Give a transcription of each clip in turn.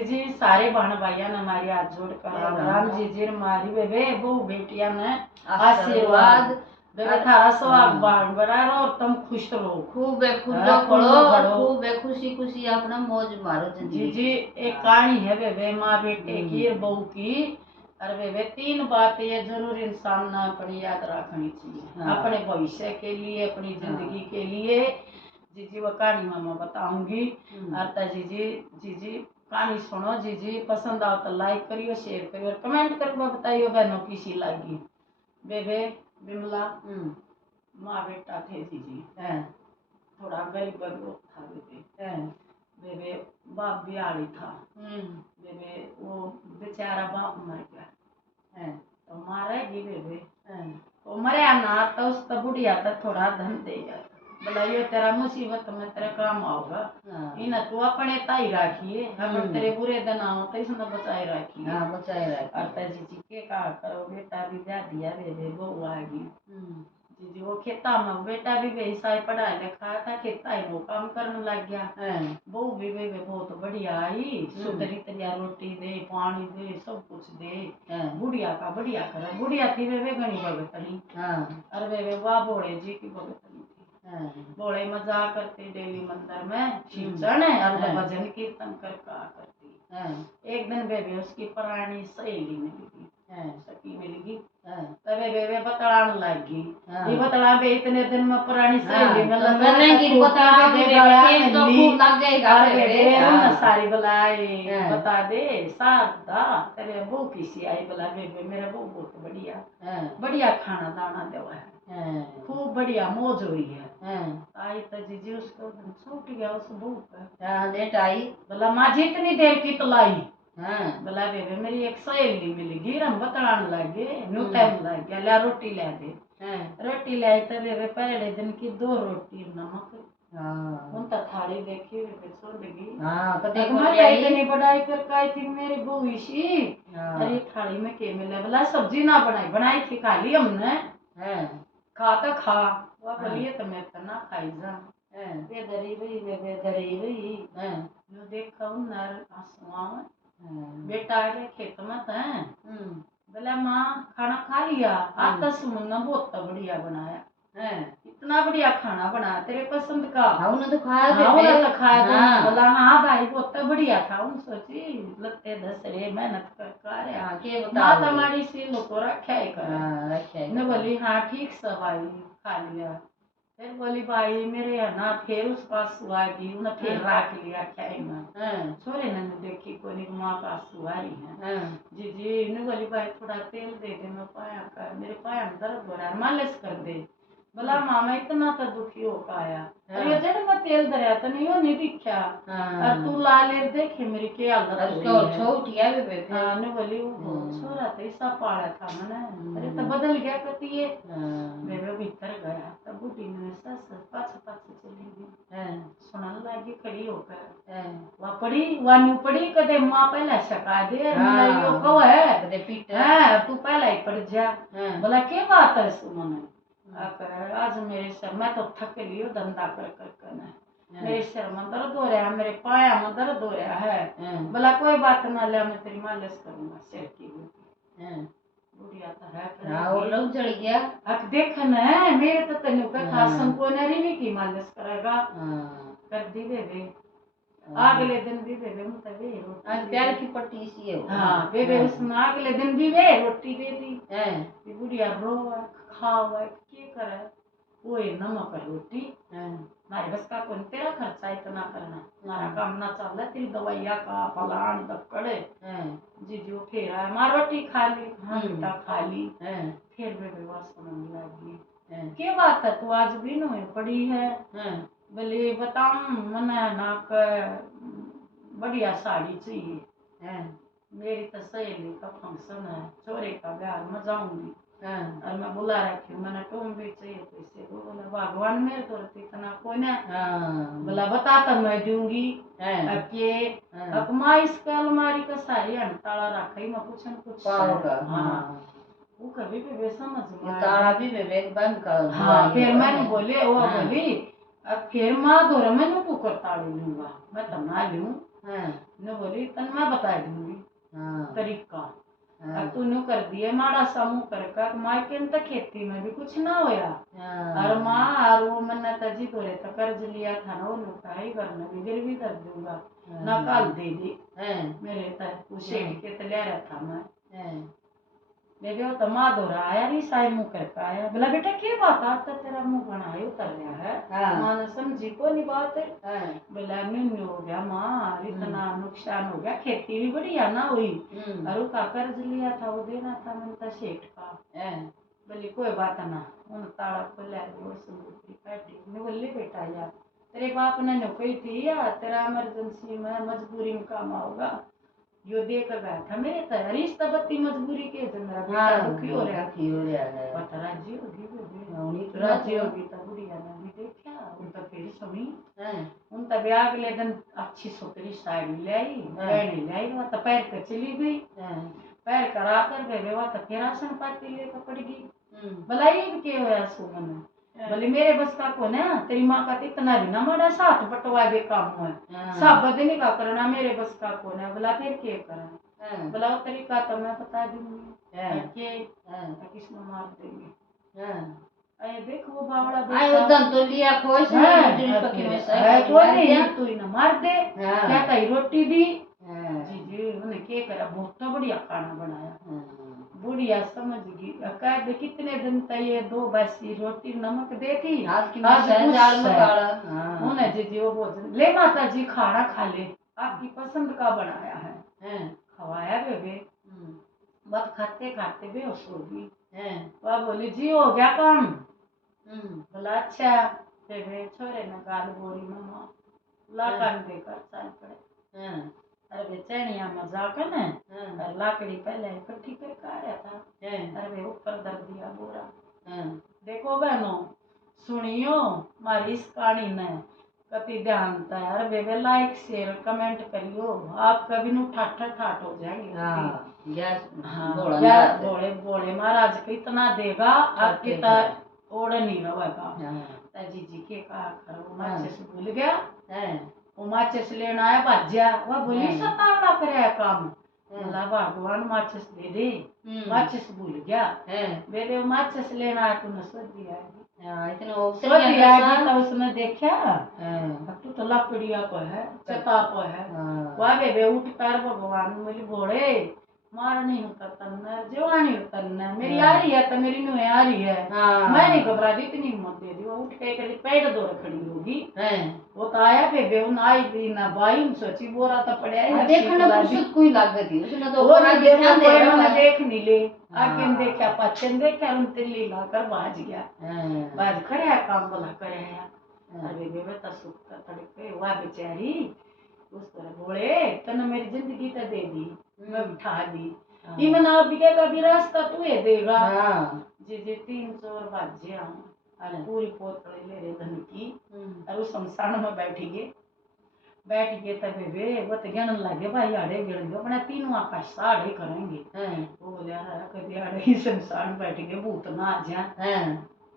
जी सारे बहन भाइया ने हमारी हाथ जोड़ कर राम जी जी हमारी बेबे बहु बेटिया ने आशीर्वाद बेबे थारा सुहाग बाग बरार और तुम खुश रहो खूब फूलो फड़ो खूब खुशी खुशी अपना मौज मारो जी जी एक कहानी है बेबे माँ बेटे की और बहू की। अरे बेबे 3 बात ये जरूर इंसान ने अपनी याद रखनी चाहिए अपने भविष्य के लिए अपनी जिंदगी के लिए। जीजी वो कहानी मामा बताऊंगी। अर्ता जीजी कहानी सुनो जीजी पसंद आओ तो लाइक करियो शेयर करियो और कमेंट करके बताइयो बहनों किसी लगी। बेबे बिमला माँ बेटा थे जीजी थोड़ा गरीब लोग था बेबे बेबे बाप भी आड़ी था बेबे वो बेचारा बाप मर गया तो मारेगी बेबे तो मरे ना तो उस तो बुढ़िया तक थोड़ा धन देगा बोला ये तेरा मुसीबत में तेरा काम आओगा इन तू अपने ताई राखिए अपन तेरे बुरे दिन आओ तो इसने बचाए राखिए बचाए अर्ता जी के कहा करो बेटा भी ब्याह दिया बेबे बहू आएगी जी वो खेता में बेटा भी व्यवसाय पढ़ा लिखा था खेता ही वो काम करने लग गया बहू भी बेबे बहुत बढ़िया आई सुधरी तरिया रोटी दे पानी दे सब कुछ दे बुढ़िया का बढ़िया करे बुढ़िया थी बेबे घनी भगतनी अरे बेबे वाह भोले जी की भगतनी थी भोले मजा करते डेली मंदिर में शिक्षण और भजन कीर्तन करती। एक दिन बेबे उसकी पुरानी सहेली मिली सखी मिलेगी तबे बेबे बतलाने लगी ये बतला बे इतने दिन में पुरानी सहेली में लगेगी बता दे बेबे तो खूब लगेगा बेबे ना सारी बुलाए बता दे सादा तेरे बहू किसी आई बुला बेबे मेरा बहू बहुत बढ़िया बढ़िया खाना दाना देवा है खूब बढ़िया मौज हुई है आई तो जीजी उसको छूट गया उस बहू का लेट आई बोला माँ जी इतनी देर की तो लाई बोला बेबे मेरी एक सहेली मिलेगी हम बतलाने लगे न्यू टाइम लग गया ला रोटी ला दे रोटी लाई तो बेबे पहले दिन की 2 रोटी नमक उन तो थाली देखी बेबे छोड़ देगी मैं इतनी बढ़ाई कर काई थी मेरी बहू इसी अरे थाली में के मिला बोला सब्जी ना बनाई बनाई थी खा ली हमने खा तो खा वो बोलिए तो मैं तो ना खाई जा बेदरी रही बेदरी रही जो देखा नर आसमां बेटा आ गया खेत में था बोला माँ खाना खा लिया आज तो सुमन ने बहुत बढ़िया बनाया इतना बढ़िया खाना बनाया तेरे पसंद का उन्होंने तो खाया तो खाया बोला हाँ भाई बहुत बढ़िया था उन सोची लगते दसरे मेहनत कर माँ तुम्हारी सी लोग रखा है कर बोली हाँ ठीक सब भाई खा लिया फिर बोली भाई मेरे है ना फिर उस पास सुहागी उन्हें फिर राख लिया क्या में छोरे ने देखी कोई माँ का सुहारी है जी ने बोली भाई थोड़ा तेल दे दे मैं पाया कर मेरे पाया में दर्द हो रहा है मालिश कर दे बोला मामा इतना तो दुखी हो पाया अरे जब मैं तेल दरिया तो नहीं दिखा और तू ला ले देखे मेरी क्या हालत हो रही है छोटिया बेबे ने बोली वो छोरा तो ऐसा पाड़ा था मैंने अरे तो बदल गया कहती है बेबे भीतर गया तब बूढ़ी ने सस पाछे पाछे चली गई सुनने लगी खड़ी होकर वह पड़ी वह न्यू पड़ी कदे माँ पहले सका दे यो कहो है कदे पीट तू पहले ही पड़ जा बोला क्या बात है सुमन आज मेरे सर मैं तो थक लियो धंधा कर कर मेरे सिर में दर्द हो रहा है मेरे पाया में दर्द हो रहा है बोला कोई बात ना ले मैं तेरी मालिश करूंगा सिर की बुढ़िया तो है वो लोग चढ़ गया अब देख न मेरे तो तेनु का था संकोनरी भी की मालिश करेगा कर दी बेबे अगले दिन भी बेबे मुझे आज प्यार की पट्टी सी है हाँ बेबे उसने अगले दिन भी वे रोटी दे दी बुढ़िया रोवा खावा क्या करे वो नमक रोटी मारे बस का कौन तेरा खर्चा इतना करना हमारा काम ना चल तेरी दवाइया का फलान दक्कड़े जीजू फिर आया माँ रोटी खा ली हाँ बेटा खा ली फिर बेबे बस सुनने लगी क्या बात है तू आज भी नहीं पड़ी है बोले बताऊं मना ना बढ़िया साड़ी चाहिए मेरी तो सहेली का फंक्शन है छोरे का ब्याह में जाऊंगी और मैं बुला रखी हूँ मैंने टूम भी चाहिए पैसे वो बोला भगवान मेरे तो इतना कोई ना बोला बता तब मैं दूंगी अब ये अब माँ इसका अलमारी का सारी ताला रखा ही मैं कुछ हाँ वो कभी भी समझ में ताला भी विवेक बंद कर हाँ फिर मैंने बोले वो बोली अब फिर माँ धोरे मैंने कुकर ताड़ी लूंगा मैं तो ना लूं ने बोली तन मैं बता दूंगी हाँ तरीका। हाँ अब तूने कर दिया माड़ा सा मुंह कर माँ के तो खेती में भी कुछ ना होया। और माँ और वो मन्ना तजी तो रे तो कर्ज लिया था ना वो लुटाई करना भी गिरवी कर दूंगा ना काल दे दी मेरे तक वो शेड के तले रहा था मैं बेबे वो तो माँ दोरा आया नहीं साई मुंह करके आया बोला बेटा क्या बात आज तो तेरा मुंह बनाए उतर रहा है। माँ ने समझी को नहीं बात है। बोला मैंने हो गया माँ इतना नुकसान हो गया खेती भी बढ़िया ना हुई और उसका कर्ज लिया था वो देना था मैंने सेठ का। बोली कोई बात ना उन ताला खोला वो समझी काटी मैं बोली बेटा यार तेरे बाप ने कही थी या तेरा इमरजेंसी में मजबूरी में काम आओगा यो देख गया था मेरे तैयारी बत्ती मजबूरी के मेरा बेटा दुखी हो रहा है पता राज्य होगी राज्य होगी तो बुढ़िया ने भी देखा उन तो फिर सुनी उन तो ब्याह अगले दिन अच्छी सुतरी साड़ी ले आई गहने ले आई वो तो पैर पे चली गई पैर करा कर गए वो तो फिर आसन पाती लेकर पड़ गई। भला ये भी क्या हुआ सुमन बोले मेरे बस का को ना तेरी माँ का इतना भी ना माड़ा साथ बटवा दे काम है सब बदने का करना मेरे बस का को ना बोला फिर क्या करा बोला वो तरीका तो मैं बता दूंगी के किसने मार देंगे। अरे देखो वो बावड़ा बेटा तो लिया खोज तू ही ना मार दे क्या कही रोटी दी जी जी उन्हें क्या करा बहुत बढ़िया खाना बनाया बुढ़िया समझ गई कह कितने दिन तक ये 2 बासी रोटी नमक देती उन्हें जी जी वो भोजन ले माता जी खाना खा ले आपकी पसंद का बनाया है खवाया बेबे बस खाते खाते बेहोश हो गई वह बोली जी हो गया काम बोला अच्छा बेबे छोरे ने गाल बोली मामा लाकन देकर चल पड़े अरे बेचैनिया में जाकर ना और लाकड़ी पहले इकट्ठी करके आया था अरे ऊपर धर दिया बोरा। देखो बहनों सुनियो मारी इस कहानी ने कति ध्यान था यार बेबे लाइक शेयर कमेंट करियो आप कभी नु ठाठ ठाठ हो जाएंगे। हाँ बोले बोले महाराज को इतना देगा आपकी तरह ओढ़ नहीं रहेगा जी जी के कहा करो माचिस भूल गया वो माचिस लेना आया भाज्या वह बोली सतावड़ा करे काम बोला भगवान माचिस दे दे माचिस भूल गया बेबे माचिस लेना आया तूने सोच दिया तो उसने देखा तू तो लकड़िया पर है चता पर है वह बेबे उठ कर भगवान बोली बोले मार नहीं उतरना जवानी उतरना मेरी आ रही है तो मेरी नुह आ रही है मैं नहीं घबरा दी इतनी हिम्मत दे दी वो उठ के कभी पेड़ दौड़ खड़ी होगी वो तो आया बेबे उन आई दी ना भाई सोची बोरा तो पड़े देखना फुर्सत कोई लागती उसने तो वो मैंने देख नहीं ले आगे देखा पाछे देखा उन तिल्ली लाकर बाज गया बाज खड़े काम भला करे अरे बेबे तो सुख का तड़के हुआ बेचारी उस तरह बोले तने मेरी जिंदगी तो दे दी मैं उठा दी ये मना बिके का भी रास्ता तू ये देगा जी जी 3 चोर बाजे और पूरी पोतड़ी ले रे धन की और उस शमशान में बैठ गए तब वे वो तो गणन लगे भाई आड़े गिण गए अपने तीनों आकाश साढ़े करेंगे वो बोले कभी आड़े शमशान बैठ गए भूत ना आ जा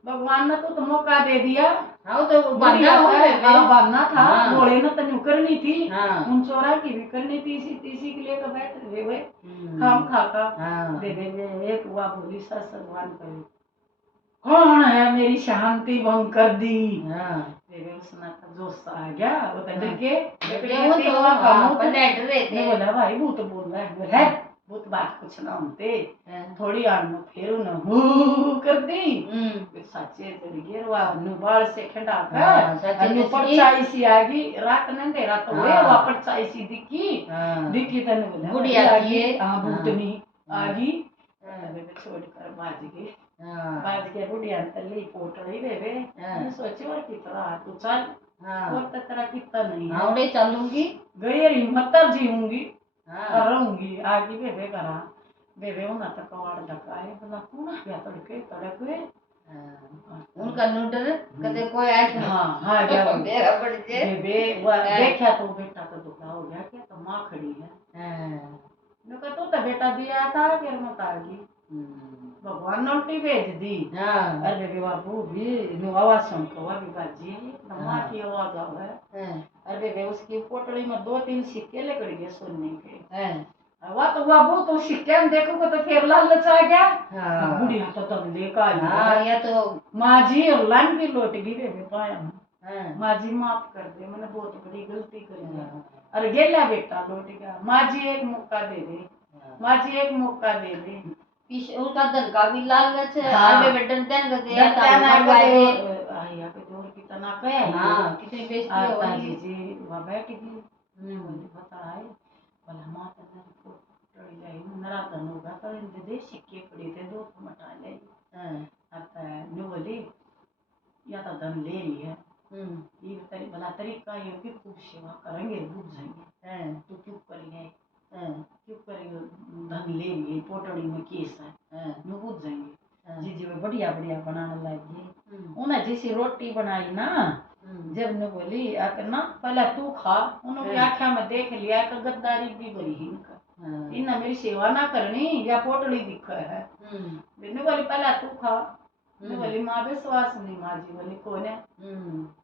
भगवान ने तो मौका दे दिया तो बांधना था घोड़े ने तो करनी थी उन चोरा की भी करनी थी इसी के लिए तो बैठ रहे हुए खाम खाका दे एक हुआ बोली सस भगवान करे कौन है मेरी शांति भंग कर दी उसने जोश आ गया वो तो बोला भाई भूत बोल रहा है भूत बात कुछ ना होते थोड़ी आड़ में फिर कर दी साचे चली गई बाल से खंडा कर परछाई सी आ गई रात ने दे रात हुए वहां परछाई सी दिखी तने बोला बुढ़िया हां भूतनी आ गई छोड़ कर बाज के बुढ़िया तल्ली पोटड़ी बेबे सोचे और कितना तू चल और तेरा कितना नहीं है चलूंगी गई मत्तर जीऊंगी रहूंगी आगे बेबे करा बेबे उन्हें तक कवाड़ ढकाए बोला कौन आ गया तड़के उनका नूडल कदे कोई ऐड हाँ गया मेरा पड़ जे बेबे वो देखा तो बेटा तो दुखा हो गया क्या तो माँ खड़ी है मैं कहता तो बेटा दिया था फिर मत आ गई भगवान नोटी भेज दी अरे बेबे बाबू भी आवाज सुन को भी बाजी माँ की आवाज आवे अरे बेबे उसकी पोटली में 2-3 सिक्के लग गए सोने के। वाह तो वाह वो तो सिक्के हम देखोगे तो फिर लालच आ गया। हाँ बुढ़िया तो तब लेकर आई। हाँ ये तो माँ जी और लान भी लौट गई बेबे पाया में। माँ जी माफ कर दे मैंने बहुत बड़ी गलती करी है। अरे गेला बेटा लौट गया। माँ जी एक मौका दे दे। माँ जी एक मौका दे दे। पीछे उनका धन का भी लालच है। हाँ। अरे बेटा डरते न गए डरते ना गए। आया पे दूर कितना कया हाँ कितनी बेइज्जती हो जी जी वहाँ बैठ गई। बता है भला माता ने टड़ी लाई नरा धन होगा पर इन दे सिक्के पड़े थे 2 मटा ले। आता नु बोली या तो धन ले रही है। ये तरी भला तरीका ये कि खूब सेवा करेंगे बुझ जाएंगे। तू चुप करिए चुप करिए धन ले लिए पोटड़ी में केस है नु बुझ जाएंगे। जी जी वो बढ़िया बढ़िया बनाने लगी। उन्हें जैसी रोटी बनाई ना जब ने बोली आकर ना पहले तू खा उन्होंने आख्या में देख लिया कि गद्दारी भी बड़ी ही इनका इन्हें मेरी सेवा ना करनी या पोटड़ी दिखा है। मैंने बोली पहले तू खा। मैं बोली माँ विश्वास नहीं। माँ जी बोली कौन है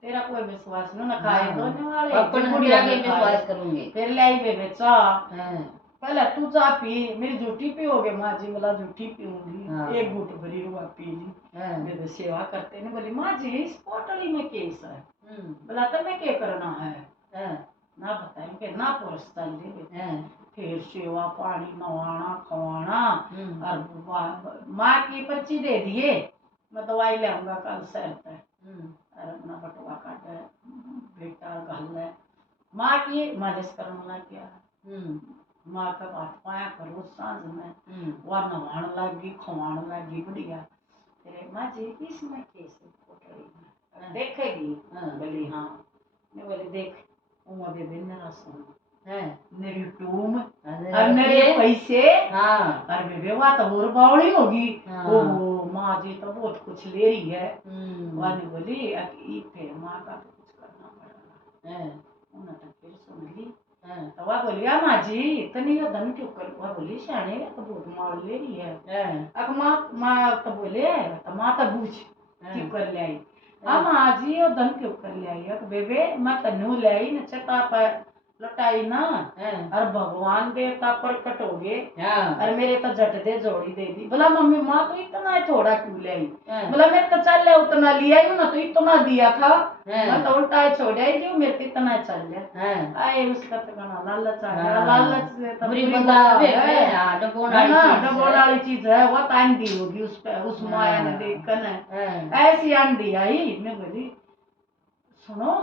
तेरा कोई विश्वास नहीं ना खाए दोने वाले अपन बुढ़िया के विश्वास करूंगे। फिर लाई बेबे चाह पहले तू चाह पी मेरी झूठी पियोगे। माँ जी बोला झूठी पीऊंगी। एक घूट भरी हुआ पी ली। मेरे सेवा करते ने बोली माँ जी इस पोटली में केस है। बोला तो मैं क्या करना है ना बताएंगे ना पुरस्ता ले। फिर सेवा पानी नवाना खवाना और माँ की पर्ची दे दिए मैं दवाई ले आऊंगा कल शहर तक। और अपना बटुआ काट बेटा घल माँ की मालिश करने लग गया। माँ का बात पाया करो सांझ में वह नवाण लगी खवाण लगी बढ़िया। तेरे माँ जी इसमें कैसे पोटड़ी में देखेगी। बोली हाँ मैं बोली देख उमा बेबे मेरा सुन मेरी टूम और मेरे पैसे और बेबे वह तो और बावड़ी होगी। ओ माँ जी तो बहुत कुछ ले रही है। वह ने बोली फिर माँ का तो कुछ करना पड़ेगा। उन्हें तो फिर सुन ली तो वह बोली माँ जी इतनी धन क्यों कर। वह बोली शाने तो बहुत माल ले रही है। अब माँ तो बोले तो माँ तो बूझ क्यों कर ले आई। माँ जी वो धन क्यों कर ले आई बेबे मैं तनु ले आई न चता पर लटाई ना और भगवान देवता प्रकट हो गए और मेरे तो झट दे जोड़ी दे दी। बोला मम्मी माँ तो इतना थोड़ा क्यों ले आई। बोला मेरे तो चल उतना लिया ही ना तो इतना दिया था मैं तो उल्टा छोड़ आई जो मेरे इतना चल गया। आए उसका तो गाना लालच आ गया। लालच से तो डबोड़ वाली चीज है वो तो आंधी होगी उस पे उस माया ने देख कर ऐसी आंधी आई। मैं बोली सुनो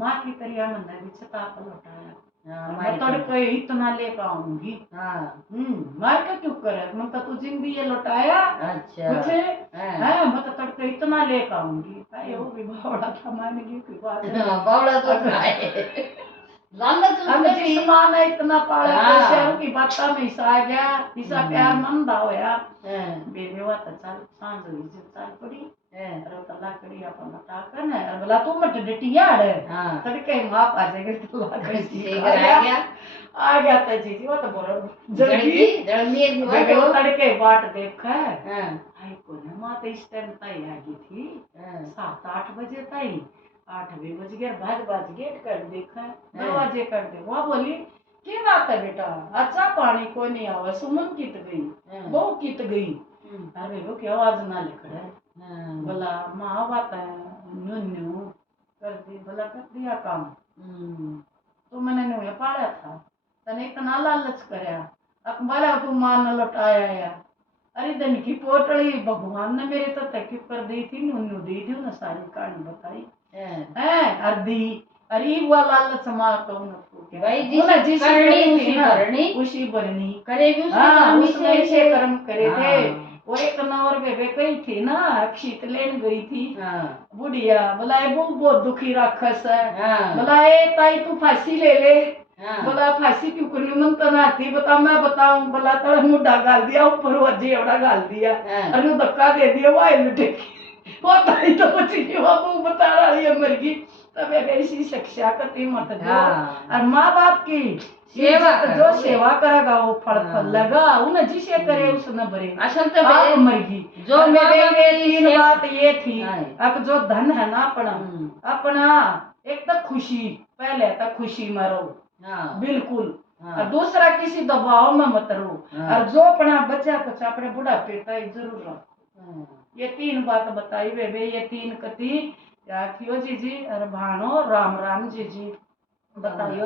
माँ की तरह मैंने भी छता पर लौटाया मैं तड़के इतना लेकर आऊंगी। मार के क्यों करे मैं तो तू जिंदगी ये लौटाया कुछ है मैं तो तड़के इतना लेकर आऊंगी। वो भी बावड़ा था मान गई की बात बावड़ा तो लालच हम जिस माँ ने इतना पाला पैसे की बात में हिस्सा आ गया हिस्सा प्यार मंदा होया। बेबे वा तो चल सांझ हुई चल पड़ी लाकड़ी अपन लटा कर न और बोला तू मत डटिया रे तड़के माप आ जाएगा तो लाकड़ी आ गया तो जी वो तो बोल जल्दी बेबे वो तड़के बाट देखा आई कोने मां तो इस टाइम तई आ गई थी 7-8 बजे तई 8 भी बज गया बाज गेट कर देखा दरवाजे कर दे। वह बोली की बात है बेटा अच्छा पानी कोई नहीं आवा सुमन कित गई वो कित गई। अरे वो क्या आवाज ना लिख रहा बोला माँ बात है न्यू कर दी। बोला कर दिया काम तो मैंने न्यू पाया था तने इतना लालच करया अकबारा तू मां न लौटाया या। अरे धन की पोटली भगवान ने मेरे तो तक कर दी थी न्यू दी थी ना सारी कहानी बताई अर्धी अरे वो लालच मां कहूँ भाई जिस करनी उसी भरनी करेगी उसने ऐसे कर्म करे थे। वो एक नौर बेबे गई थी ना अक्षित लेन गई थी बुढ़िया बोला वो बहुत दुखी राक्षस है। बोला ए ताई तू फांसी ले ले। बोला फांसी क्यों करी मन तो ना थी बता मैं बताऊं। बोला तड़ मुड्ढा गाल दिया ऊपर वो जेवड़ा गाल दिया और वो धक्का दे दिया वो लुटे वो ताई तो बची वो बता रही है मर गई। तब ऐसी शिक्षा करती मत दो और माँ बाप की सेवा जो सेवा करेगा वो फल लगा उन्हें जिसे करे उसने भरे। असल तो आप मरगी जो मेरे तीन बात ये थी अब जो धन है ना अपना एक तो खुशी, पहले तो खुशी में रहो हाँ बिल्कुल, हाँ और दूसरा किसी दबाव में मत रहो, हाँ। और जो अपना बच्चा कुछ अपने बुढ़ापे तक जरूर रहो। ये 3 बात बताई वे ये 3 कति क्या कियो जीजी और भानो राम राम जीजी बताइयो।